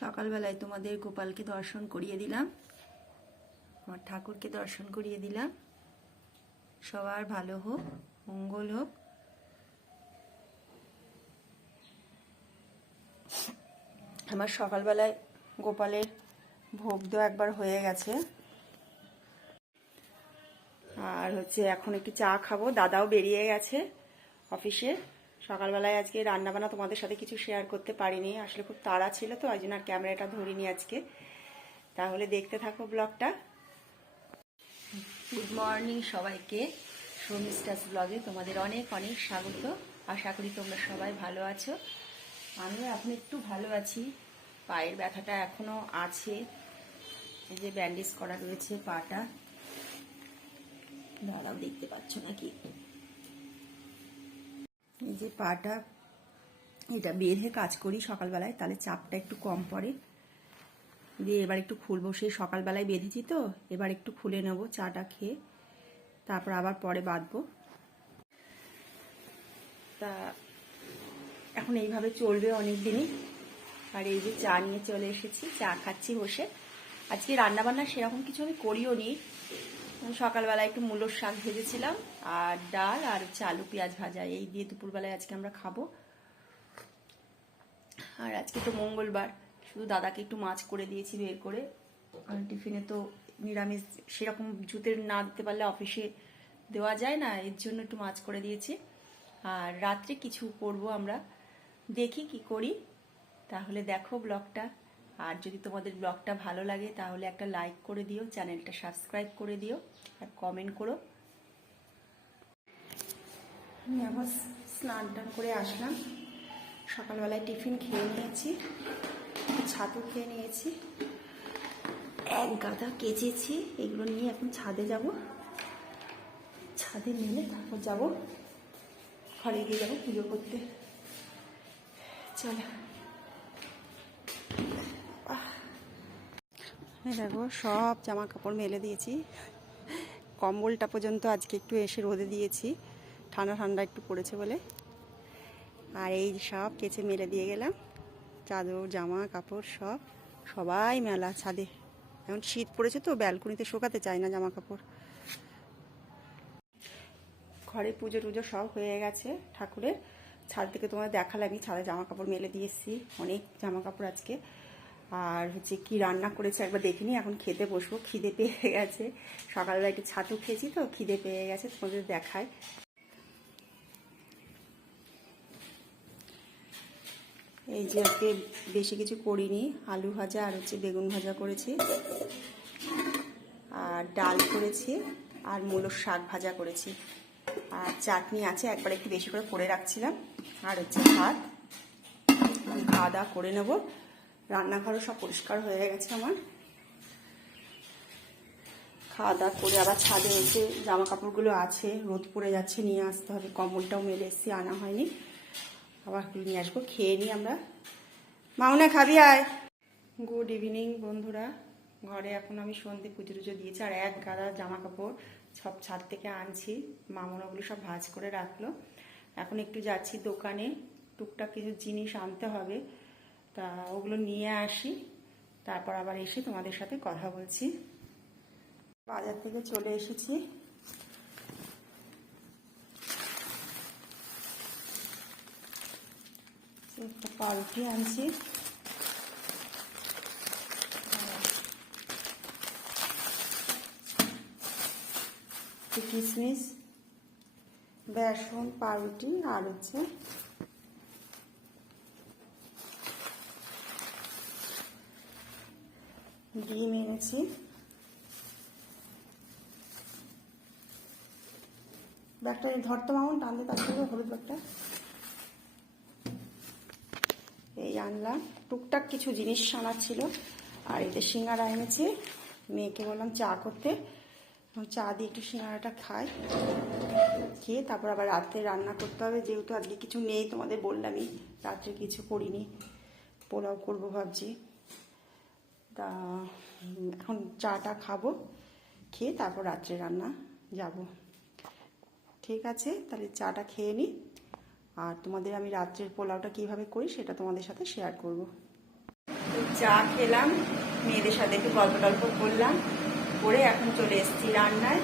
সকালবেলায় তোমাদের গোপালকে দর্শন করিয়ে দিলাম, আমার ঠাকুরকে দর্শন করিয়ে দিলাম। সবার ভালো হোক, মঙ্গল হোক। আমার সকালবেলায় গোপালের ভোগ দেওয়া একবার হয়ে গেছে, আর এখন একটু চা খাবো। দাদাও বেরিয়ে গেছে অফিসে। সকালবেলায় আজকে রান্নাবান্না তোমাদের সাথে কিছু শেয়ার করতে পারিনি, আসলে খুব তাড়া ছিল তো, ওই জন্য আর ক্যামেরাটা ধরিনি আজকে। তাহলে দেখতে থাকো ব্লগটা। গুড মর্নিং সবাইকে, শর্মিষ্ঠাস ব্লগে তোমাদের অনেক অনেক স্বাগত। আশা করি তোমরা সবাই ভালো আছো। আমিও এখন একটু ভালো আছি, পায়ের ব্যথাটা এখনো আছে, এই যে ব্যান্ডেজ করা রয়েছে পাটা। দাঁড়াও, দেখতে পাচ্ছ নাকি? এই যে পাটা, এটা বেঁধে কাজ করি সকালবেলায়, তাহলে চাপটা একটু কম পড়ে। দিয়ে এবার একটু খুলবো, সেই সকালবেলায় বেঁধেছি তো, এবার একটু খুলে নেব চাটা খেয়ে, তারপর আবার পরে বাঁধবো। তা এখন এইভাবে চলবে অনেক দিনই। আর এই যে চা নিয়ে চলে এসেছি, চা খাচ্ছি বসে। আজকে রান্নাবান্না সেরকম কিছু আমি করিও নি। সকালবেলায় একটু মূলোর শাক ভেজেছিলাম, আর ডাল আর আলু পেঁয়াজ ভাজা, এই দিয়ে দুপুরবেলায় আজকে আমরা খাবো। আর আজকে তো মঙ্গলবার, শুধু দাদাকে একটু মাছ করে দিয়েছি বের করে। আর টিফিনে তো নিরামিষ, সেরকম জুতে না দিতে পারলে অফিসে দেওয়া যায় না, এর জন্য একটু মাছ করে দিয়েছি। আর রাত্রে কিছু করবো আমরা, দেখি কি করি। তাহলে দেখো ব্লগটা। আর যদি তোমাদের ব্লগটা ভালো লাগে তাহলে একটা লাইক করে দিও, চ্যানেলটা সাবস্ক্রাইব করে দিও, আর কমেন্ট করো। আমি আবার স্নান টান করে আসলাম, সকালবেলায় টিফিন খেয়ে নিয়েছি, ছাতু খেয়ে নিয়েছি, এক গাদা কেচেছি। এগুলো নিয়ে এখন ছাদে যাব, ছাদে নিয়ে তারপর যাব ঘরে গিয়ে যাবো পুজো করতে। চলো, দেখো সব জামা কাপড় মেলে দিয়েছি, কম্বলটা পর্যন্ত আজকে একটু এসে রোদে দিয়েছি, ঠান্ডা ঠান্ডা একটু পড়েছে বলে। আর এই সব কেচে মেলে দিয়ে গেলাম, চাদর জামা কাপড় সবাই মেলা ছাদে। এখন শীত পড়েছে তো, ব্যালকনিতে শোকাতে চায় না জামা কাপড়। ঘরে পুজো টুজো সব হয়ে গেছে ঠাকুরের। ছাদ থেকে তোমার দেখালাম, আমি ছাদে জামা কাপড় মেলে দিয়ে এসেছি, অনেক জামা কাপড় আজকে। আর কি রান্না করেছে একবার দেখিনি, এখন খেতে বসবো, খিদে পেয়ে গেছে। সকালবেলা একটু ছাতু খেয়েছি তো, খিদে পেয়ে গেছে, তোমাদের দেখায়। এই যে আজকে বেশি কিছু করিনি, আলু ভাজা আর বেগুন ভাজা করেছি, আর ডাল করেছি, আর মূলোর শাক ভাজা করেছি, আর চাটনি আছে, একবার একটু বেশি করে রাখছিলাম। আর ভাত। খাওয়া দাওয়া করে নেব। রান্নাঘরও সব পরিষ্কার হয়ে গেছে আমার। খাওয়া দাওয়া করে আবার ছাদে জামা কাপড়গুলো আছে, রোদ পড়ে যাচ্ছে, নিয়ে আসতে হবে। কম্বলটাও মেলে এসেছি, আনা হয়নি, আবার নিয়ে আসবো। খেয়ে নিই আমরা। মাউনা খাবি আয়। গুড ইভিনিং বন্ধুরা। ঘরে এখন আমি সন্ধে পুজো টুজো দিয়েছি, আর এক গাদা জামা কাপড় সব ছাদ থেকে আনছি, মামুনাগুলো সব ভাঁজ করে রাখলো। এখন একটু যাচ্ছি দোকানে, টুকটাক কিছু জিনিস আনতে হবে, তা ওগুলো নিয়ে আসি, তারপর আবার এসে তোমাদের সাথে কথা বলছি। বাজার থেকে চলে এসেছি, একটা পাউরুটি আনছি, কিশমিশ, বেসন, পাউরুটি, আর ডিম এনেছি। ব্যাগটা ধরতে মামুন, টানতে পারছি, হলুদ ব্যাগটা এই আনলাম। টুকটাক কিছু জিনিস আনার ছিল। আর এটা সিঙ্গারা এনেছি, মেয়েকে বললাম চা করতে, চা দিয়ে একটু সিঙ্গারাটা খাই, খেয়ে তারপর আবার রাত্রে রান্না করতে হবে। যেহেতু আজকে কিছু নেই, তোমাদের বললামই রাত্রে কিছু করিনি, পোলাও করবো ভাবছি। তা এখন চাটা খাবো, খেয়ে তারপর রাত্রে রান্না যাব। ঠিক আছে, তাহলে চাটা খেয়ে নিই, আর তোমাদের আমি রাত্রের পোলাওটা কীভাবে করি সেটা তোমাদের সাথে শেয়ার করব। চা খেলাম, মেয়েদের সাথে একটু গল্প টল্প করলাম, করে এখন চলে এসেছি রান্নায়।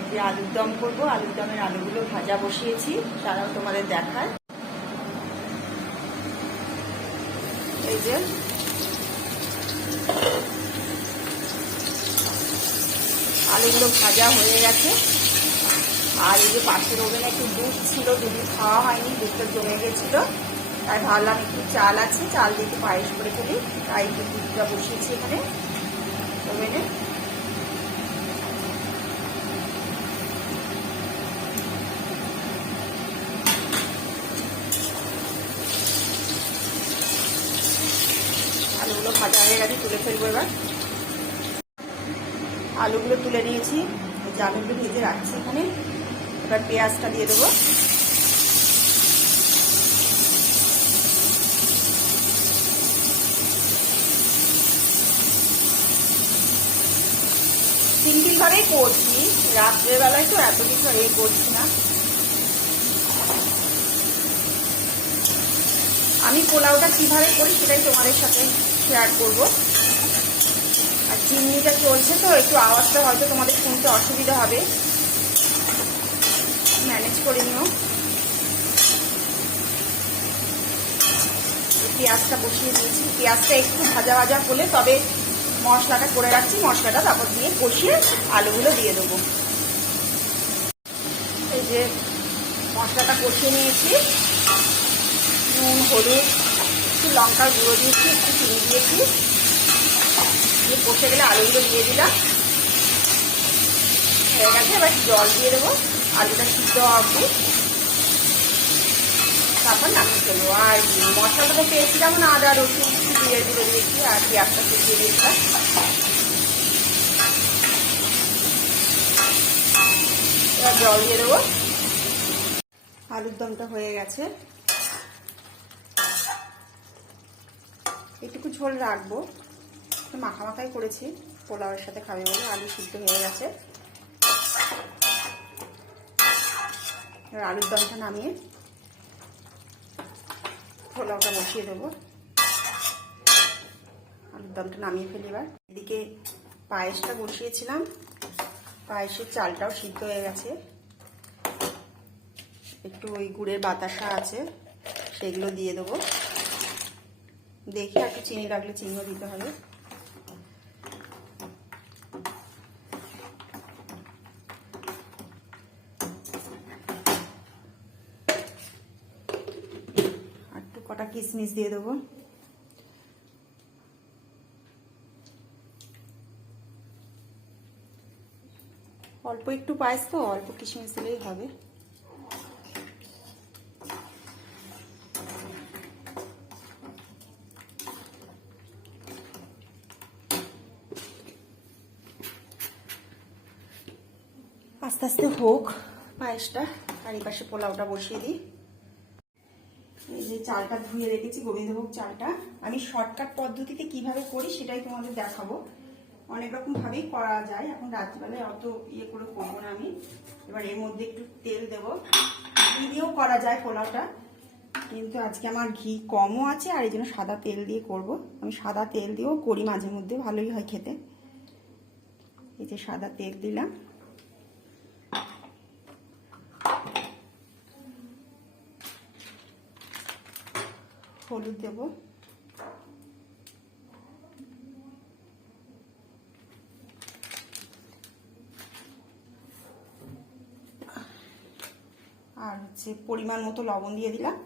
এই যে আলুর দম করবো, আলুর দমের আলুগুলো ভাজা বসিয়েছি, তারাও তোমাদের দেখায়। এই যে আলুগুলো ভাজা হয়ে গেছে। আর এই যে পাশের ওভেনে একটু দুধ ছিল, দুধ খাওয়া হয়নি, দুধটা জমে গেছিলো, তাই ভাবলাম একটু চাল আছে, চাল দিয়ে একটু পায়েস করে ফেলি, তাই একটু দুধটা বসিয়েছি এখানে ওভেনে। আলুগুলো ভাজা হয়ে গেছে, তুলে ফেলবো এবার। আলুগুলো তুলে নিয়েছি, আলুগুলো ভেজে রাখছি এখানে। এবার পেঁয়াজটা দিয়ে দেবো। সিম্পলভাবেই করছি, রাত্রেবেলায় তো এত কিছু করছি না। আমি পোলাওটা কিভাবে করি সেটাই তোমাদের সাথে শেয়ার করব। আর চিমনিটা চলছে তো একটু আওয়াজটা হয়তো তোমাদের শুনতে অসুবিধা হবে, ম্যানেজ করে নিও। পেঁয়াজটা বসিয়ে দিয়েছি, পেঁয়াজটা একটু ভাজা ভাজা হলে তবে মশলাটা করে রাখছি, মশলাটা তারপর দিয়ে কষিয়ে আলুগুলো দিয়ে দেবো। এই যে মশলাটা কষিয়ে নিয়েছি, নুন, হলুদ, একটু লঙ্কার গুঁড়ো দিয়েছি, একটু চিনি দিয়েছি, দিয়ে কষে গেলে আলুগুলো দিয়ে দিলাম। হয়ে গেছে, এবার জল দিয়ে দেবো, আলুটা সিদ্ধ অবধি, তারপর নামিয়ে ফেলবো। আর মশলাটা তো পেয়েছিলাম না, আদা রসুন দিয়ে দিয়েছি, আর পেঁয়াজটা কুচিয়ে দিয়েছিলাম। এবার জল দিয়ে দেবো। আলুর দমটা হয়ে গেছে, একটু ঝোল রাখবো, একটু মাখা মাখাই করেছি, পোলাওয়ের সাথে খাবে বলে। আলু সিদ্ধ হয়ে গেছে, এবার আলুর দমটা নামিয়ে পোলাওটা বসিয়ে দেবো। আলুর দমটা নামিয়ে ফেলি এবার। এদিকে পায়েসটা বসিয়েছিলাম, পায়েসের চালটাও সিদ্ধ হয়ে গেছে, একটু ওই গুড়ের বাতাসা আছে, সেগুলো দিয়ে দেবো। দেখি একটু চিনি লাগলে চিনিও দিতে হবে। আর একটু কটা কিশমিশ দিয়ে দেবো। অল্প একটু পায়েস তো, অল্প কিশমিশ দিলেই হবে। আস্তে আস্তে হোক পায়েসটা, আর এই পাশে পোলাওটা বসিয়ে দিই। এই যে চালটা ধুয়ে রেখেছি, গোবিন্দভোগ চালটা, আমি শর্টকাট পদ্ধতিতে কিভাবে করি সেটাই তোমাদের দেখাবো। অনেক রকম ভাবেই করা যায়, এখন রাত্রিবেলায় অত ইয়ে করে করবো না আমি। এবার এর মধ্যে একটু তেল দেবো, ঘি দিয়েও করা যায় পোলাওটা, কিন্তু আজকে আমার ঘি কমও আছে, আর এই জন্য সাদা তেল দিয়ে করব। আমি সাদা তেল দিয়েও করি মাঝে মধ্যে, ভালোই হয় খেতে। এই যে সাদা তেল দিলাম, হলুদ দেব, আর হচ্ছে পরিমাণ মতো লবণ দিয়ে দিলাম।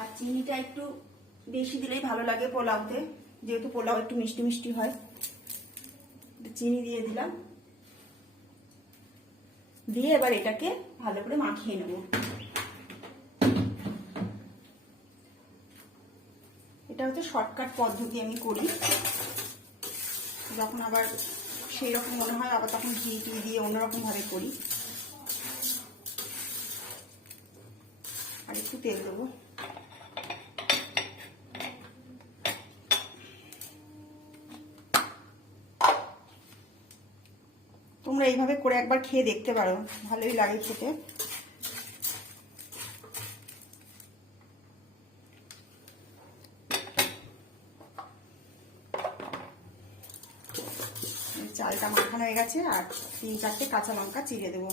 আর চিনিটা একটু বেশি দিলেই ভালো লাগে পোলাওতে, যেহেতু পোলাও একটু মিষ্টি মিষ্টি হয়। চিনি দিয়ে দিলাম, দিয়ে এবার এটাকে ভালো করে মাখিয়ে নেব। এটা হচ্ছে শর্টকাট পদ্ধতি আমি করি, যখন আবার সেই রকম মনে হয় আবার তখন ঘি টি দিয়ে অন্যরকম ভাবে করি। আর একটু তেল দেবো। তোমরা এইভাবে করে একবার খেয়ে দেখতে পারো, ভালোই লাগে খেতে। চালটা মাখানো হয়ে গেছে, আর 3-4টে কাঁচা লঙ্কা চিড়ে দেবো।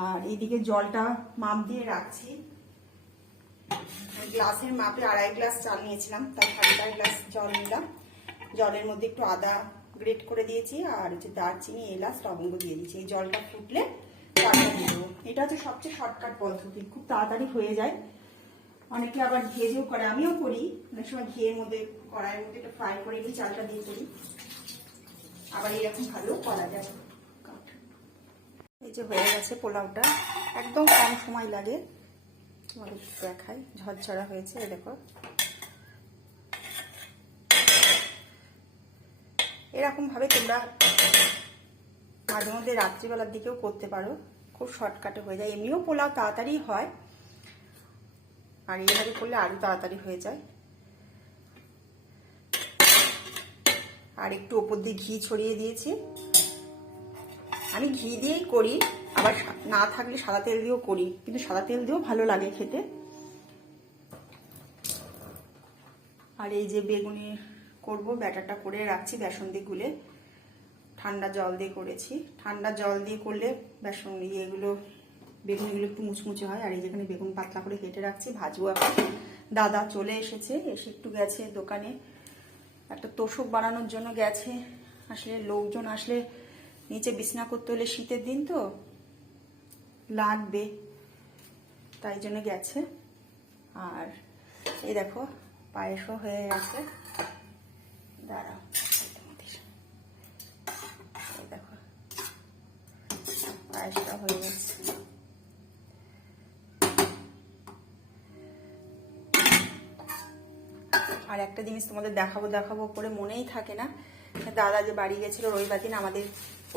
আর এইদিকে জলটা মাপ দিয়ে রাখছি, গ্লাসের মাপে 2.5 গ্লাস চাল নিয়েছিলাম, তাই 2.5 গ্লাস জল নিলাম। জলের মধ্যে একটু আদা গ্রেট করে দিয়েছি, আর হচ্ছে দারচিনি, এলাচ, লবঙ্গ দিয়ে দিয়েছি। এই জলটা ফুটলে চালটা দিয়ে দেবো। এটা হচ্ছে সবচেয়ে শর্টকাট পদ্ধতি, খুব তাড়াতাড়ি হয়ে যায়। অনেকে আবার ভেজেও করে, আমিও করি অনেক সময়, ঘিয়ের মধ্যে কড়াইয়ের মধ্যে একটু ফ্রাই করে নিই, চালটা দিয়ে করি। আবার এরকম ভাবেও করা যায়। এই যে হয়ে গেছে পোলাওটা, একদম কম সময় লাগে। তোমাদের দেখাই, ঝরঝরা হয়েছে, এই দেখো। এরকম ভাবে তোমরা মাঝে মধ্যে রাত্রিবেলার দিকেও করতে পারো, খুব শর্টকাটে হয়ে যায়। এমনিও পোলাও তাড়াতাড়ি হয়, আর এইভাবে করলে আরো তাড়াতাড়ি হয়ে যায়। আর একটু ওপর দিয়ে ঘি ছড়িয়ে দিয়েছি। আমি ঘি দিয়েই করি, আবার না থাকলে সাদা তেল দিয়েও করি, কিন্তু সাদা তেল দিয়েও ভালো লাগে খেতে। আর এই যে বেগুনি করব, ব্যাটারটা করে রাখছি বেসন দিয়ে গুলে, ঠান্ডা জল দিয়ে করেছি। ঠান্ডা জল দিয়ে করলে বেসন এগুলো বেগুনগুলো একটু মুচমুচে হয়। আর এই যেখানে বেগুন পাতলা করে কেটে রাখছি, ভাজবো এখন। দাদা চলে এসেছে, এসে একটু গেছে দোকানে একটা তোষক বানানোর জন্য গেছে। আসলে লোকজন আসলে নিচে বিছনা করতে হলে, শীতের দিন তো লাগবে, তাই জন্য গেছে। আর এই দেখো পায়েসও হয়ে গেছে, দাঁড়াও, এই দেখো পায়েসটা হয়ে গেছে। আর একটা জিনিস তোমাদের দেখাবো দেখাবো করে মনেই থাকে না। দাদা যে বাড়ি গেছিল রবিবার দিন, আমাদের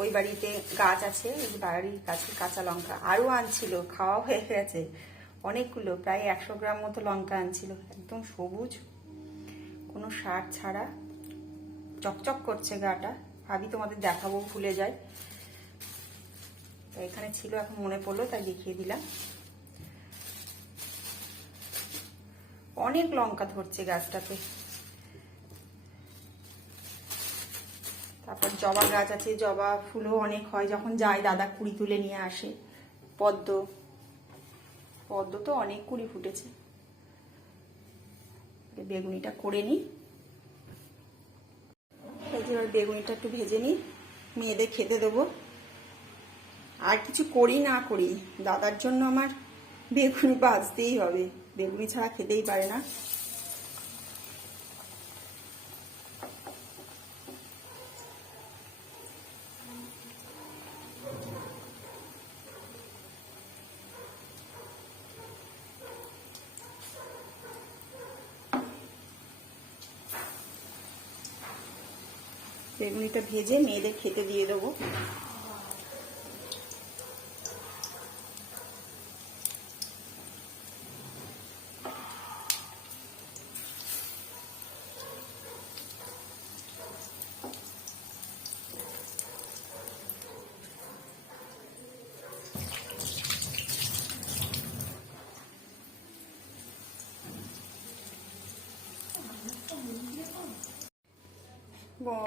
ওই বাড়িতে গাছ আছে, ওই বাড়ির কাছে কাঁচা লঙ্কা আরও আনছিল, খাওয়া হয়ে গেছে অনেকগুলো, প্রায় 100 গ্রাম মতো লঙ্কা আনছিল, একদম সবুজ, কোনো সার ছাড়া, চকচক করছে গাটা। ভাবি তোমাদের দেখাবো, ভুলে যায়। এখানে ছিল, এখন মনে পড়লো তাই দেখিয়ে দিলাম। অনেক লঙ্কা ধরছে গাছটাতে। তারপর জবা গাছ আছে, জবা ফুলও অনেক হয়, যখন যায় দাদা কুড়ি তুলে নিয়ে আসে। পদ্ম, পদ্ম তো অনেক কুড়ি ফুটেছে। বেগুনিটা করে নিই, বেগুনিটা একটু ভেজে নিই, মেয়েদের খেতে দেবো। আর কিছু করি না করি, দাদার জন্য আমার বেগুনি ভাজতেই হবে, বেগুনি ছাড়া খেতেই পারে না। বেগুনিটা ভেজে মেয়েদের খেতে দিয়ে দেবো।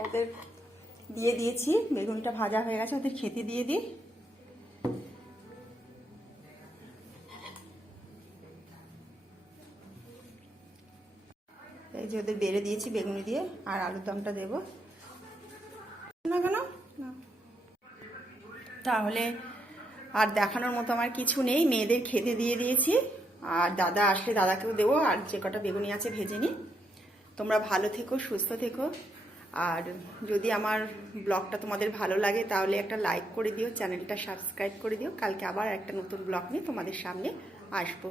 ওদের দিয়ে দিয়েছি, বেগুনটা ভাজা হয়ে গেছে, ওদের খেতে দিয়ে দিই। এই যে ওদের বেড়ে দিয়েছি বেগুনি দিয়ে, আর আলুর দমটা দেবো না কেন না। তাহলে আর দেখানোর মতো আমার কিছু নেই, মেয়েদের খেতে দিয়ে দিয়েছি, আর দাদা আসলে দাদাকেও দেবো, আর যে কটা বেগুনি আছে ভেজে নিই। তোমরা ভালো থেকো, সুস্থ থেকো। আর যদি আমার ব্লগটা তোমাদের ভালো লাগে তাহলে একটা লাইক করে দিও, চ্যানেলটা সাবস্ক্রাইব করে দিও। কালকে আবার একটা নতুন ব্লগ নিয়ে তোমাদের সামনে আসবো।